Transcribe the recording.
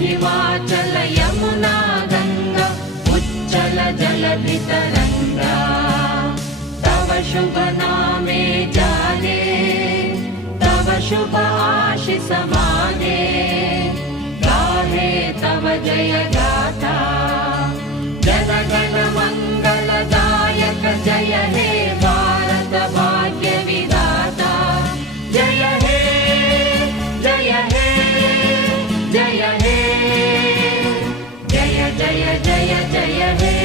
हिमाचल यमुना गंगा उच्चल जलधितरंगा तव शुभ नामे जागे तव शुभ आशीष मागे गाहे तव जय गाथा जन गण मंगलदायक जय हे भारत भाग्य विधाता जय हे जय हे जय हे जय जय जय जय हे